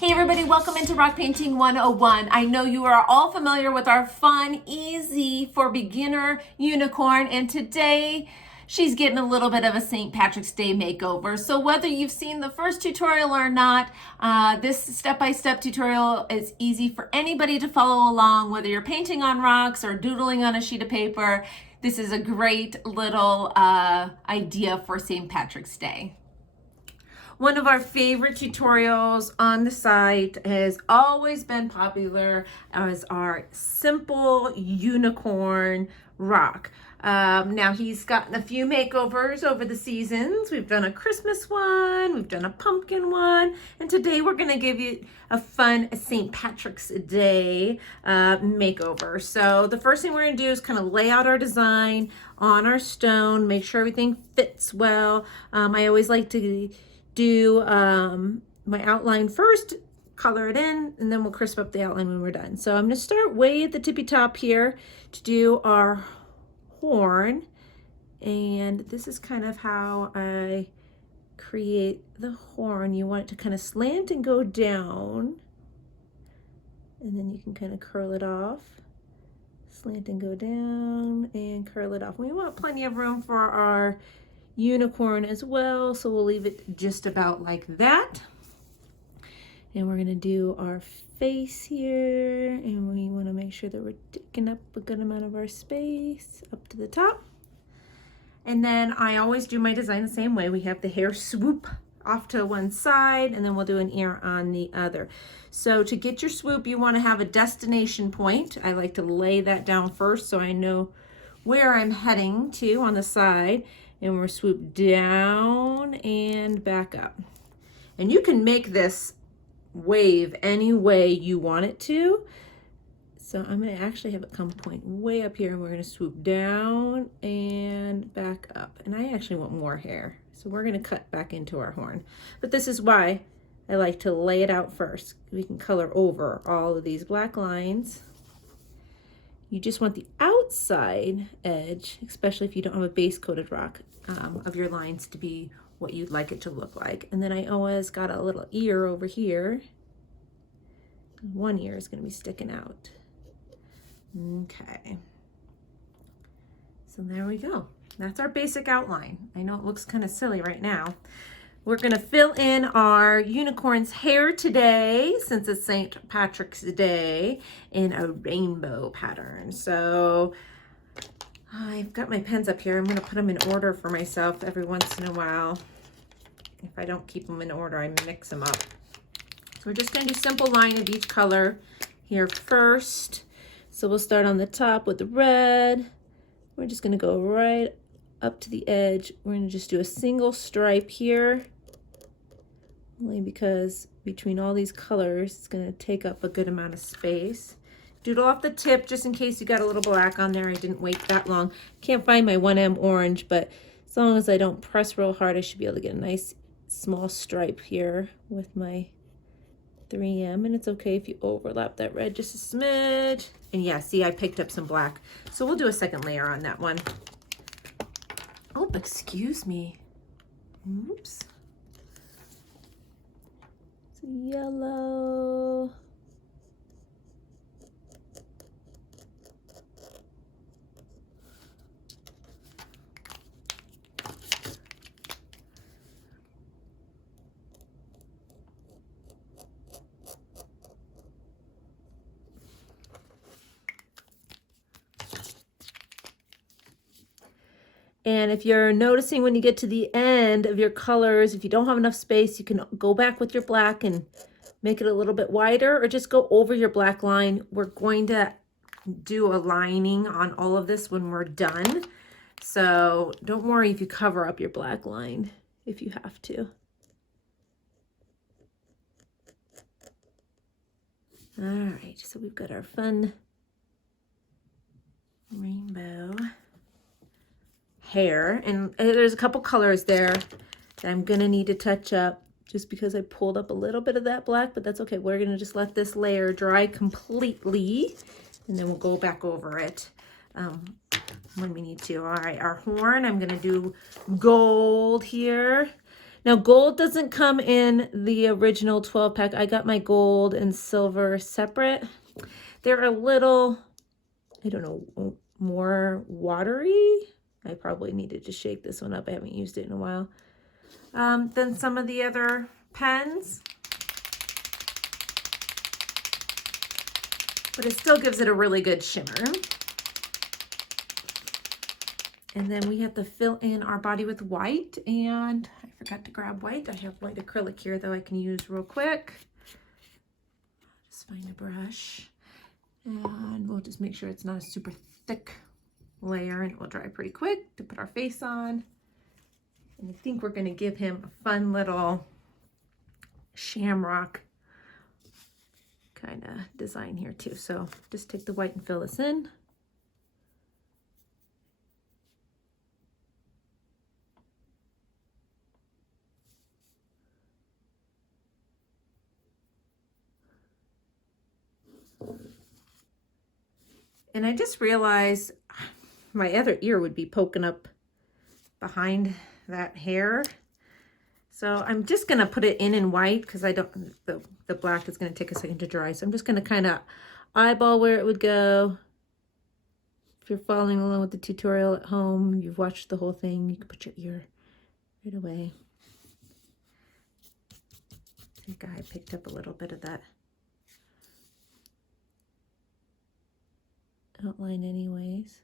Hey everybody, welcome into Rock Painting 101. I know you are all familiar with our fun, easy for beginner unicorn, and today she's getting a little bit of a St. Patrick's Day makeover. So whether you've seen the first tutorial or not, this step-by-step tutorial is easy for anybody to follow along, whether you're painting on rocks or doodling on a sheet of paper. This is a great little idea for St. Patrick's Day. One of our favorite tutorials on the site has always been popular as our simple unicorn rock. Now he's gotten a few makeovers over the seasons. We've done a Christmas one, we've done a pumpkin one, and today we're gonna give you a fun St. Patrick's Day makeover. So the first thing we're gonna do is kind of lay out our design on our stone, make sure everything fits well. I always like to do my outline first, color it in, and then we'll crisp up the outline when we're done. So I'm going to start way at the tippy top here to do our horn, and this is kind of how I create the horn. You want it to kind of slant and go down, and then you can kind of curl it off, slant and go down, and curl it off. We want plenty of room for our unicorn as well, so we'll leave it just about like that. And we're gonna do our face here, and we want to make sure that we're taking up a good amount of our space up to the top. And then I always do my design the same way. We have the hair swoop off to one side, and then we'll do an ear on the other. So to get your swoop, you want to have a destination point. I like to lay that down first so I know where I'm heading to on the side. And we're swoop down and back up. And you can make this wave any way you want it to. So I'm gonna actually have it come point way up here, and we're gonna swoop down and back up. And I actually want more hair, so we're gonna cut back into our horn. But this is why I like to lay it out first. We can color over all of these black lines. You just want the outside edge, especially if you don't have a base coated rock, of your lines to be what you'd like it to look like. And then I always got a little ear over here. One ear is going to be sticking out. Okay. So there we go. That's our basic outline. I know it looks kind of silly right now. We're going to fill in our unicorn's hair today, since it's St. Patrick's Day, in a rainbow pattern. So I've got my pens up here. I'm going to put them in order for myself every once in a while. If I don't keep them in order, I mix them up. So we're just going to do simple line of each color here first. So we'll start on the top with the red. We're just going to go right up to the edge. We're going to just do a single stripe here, only because between all these colors it's going to take up a good amount of space. Doodle off the tip just in case you got a little black on there. I didn't wait that long. Can't find my 1M orange, but as long as I don't press real hard, I should be able to get a nice small stripe here with my 3M. And it's okay if you overlap that red just a smidge. And yeah, see, I picked up some black. So we'll do a second layer on that one. Oh, excuse me. Oops. It's yellow. And if you're noticing when you get to the end of your colors, if you don't have enough space, you can go back with your black and make it a little bit wider, or just go over your black line. We're going to do a lining on all of this when we're done. So don't worry if you cover up your black line if you have to. All right, so we've got our fun rainbow hair, and there's a couple colors there that I'm gonna need to touch up just because I pulled up a little bit of that black, but that's okay. We're gonna just let this layer dry completely, and then we'll go back over it when we need to. All right, our horn, I'm gonna do gold here. Now, gold doesn't come in the original 12 pack. I got my gold and silver separate. They're a little, I don't know, more watery. I probably needed to shake this one up. I haven't used it in a while. Than some of the other pens. But it still gives it a really good shimmer. And then we have to fill in our body with white, and I forgot to grab white. I have white acrylic here though I can use real quick. Just find a brush, and we'll just make sure it's not a super thick layer, and it will dry pretty quick to put our face on. And I think we're gonna give him a fun little shamrock kind of design here too. So just take the white and fill this in. And I just realized my other ear would be poking up behind that hair. So I'm just gonna put it in white because I don't, the black is gonna take a second to dry. So I'm just gonna kind of eyeball where it would go. If you're following along with the tutorial at home, you've watched the whole thing, you can put your ear right away. I think I picked up a little bit of that outline anyways.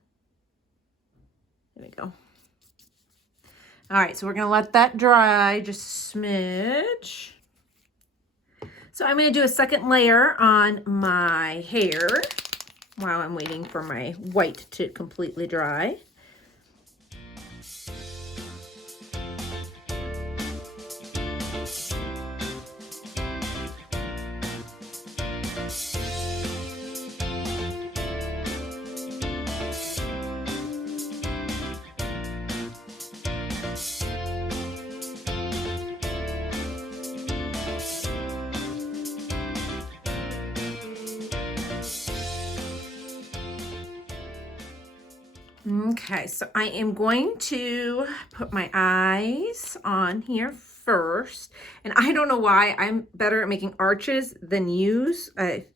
There we go. All right, so we're gonna let that dry just a smidge. So I'm gonna do a second layer on my hair while I'm waiting for my white to completely dry. Okay, so I am going to put my eyes on here first. And I don't know why I'm better at making arches than U's.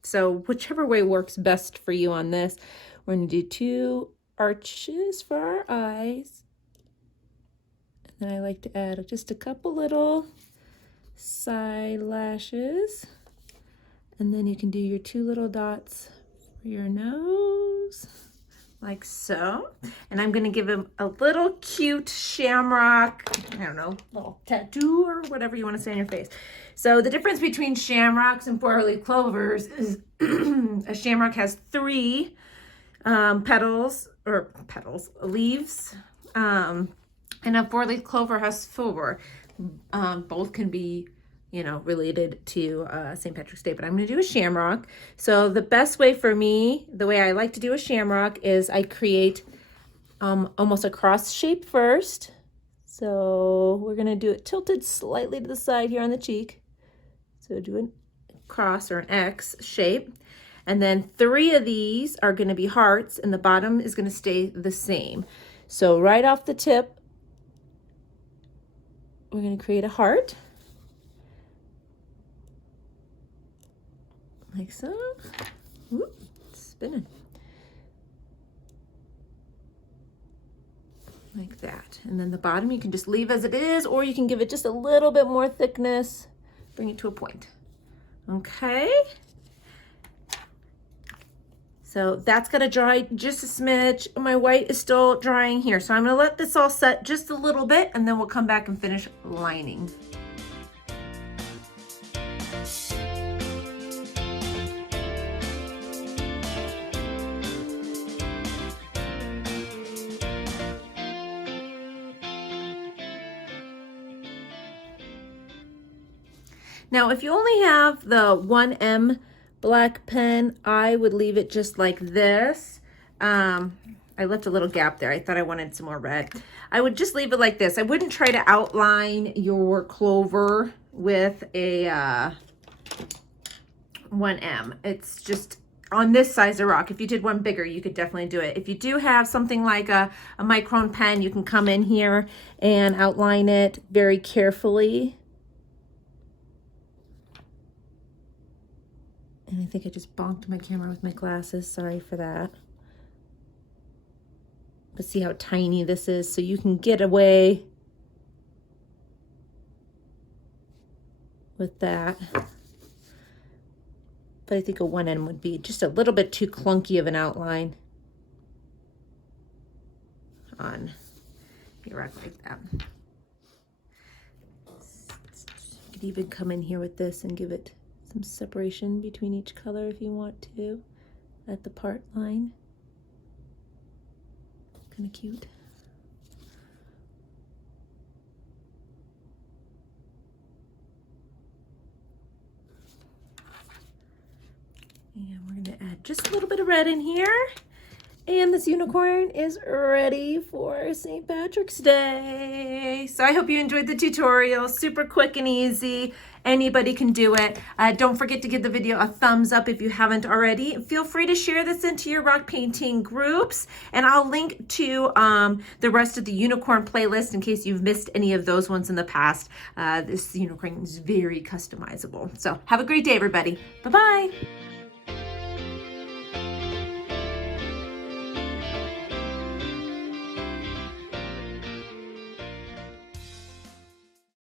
So whichever way works best for you on this. We're going to do 2 arches for our eyes. And then I like to add just a couple little side lashes. And then you can do your 2 little dots for your nose. Like so. And I'm going to give him a little cute shamrock, I don't know, little tattoo or whatever you want to say on your face. So the difference between shamrocks and 4-leaf clovers is a shamrock has 3 leaves, and a 4-leaf clover has 4. Both can be, you know, related to St. Patrick's Day, but I'm going to do a shamrock. So the best way for me, the way I like to do a shamrock is I create almost a cross shape first. So we're going to do it tilted slightly to the side here on the cheek. So do a cross or an X shape. And then 3 of these are going to be hearts, and the bottom is going to stay the same. So right off the tip, we're going to create a heart. Like so. Whoop, spinning. Like that. And then the bottom you can just leave as it is, or you can give it just a little bit more thickness. Bring it to a point. Okay. So that's got to dry just a smidge. My white is still drying here. So I'm going to let this all set just a little bit, and then we'll come back and finish lining. Now, if you only have the 1M black pen, I would leave it just like this. I left a little gap there. I thought I wanted some more red. I would just leave it like this. I wouldn't try to outline your clover with a 1M. It's just, on this size of rock. If you did one bigger, you could definitely do it. If you do have something like a micron pen, you can come in here and outline it very carefully. And I think I just bonked my camera with my glasses. Sorry for that. But see how tiny this is, so you can get away with that. But I think a one end would be just a little bit too clunky of an outline on your rock like that. You could even come in here with this and give it some separation between each color if you want to at the part line. Kind of cute. And we're going to add just a little bit of red in here. And this unicorn is ready for St. Patrick's Day. So I hope you enjoyed the tutorial. Super quick and easy. Anybody can do it. Don't forget to give the video a thumbs up if you haven't already. Feel free to share this into your rock painting groups. And I'll link to the rest of the unicorn playlist in case you've missed any of those ones in the past. This unicorn is very customizable. So have a great day, everybody. Bye-bye.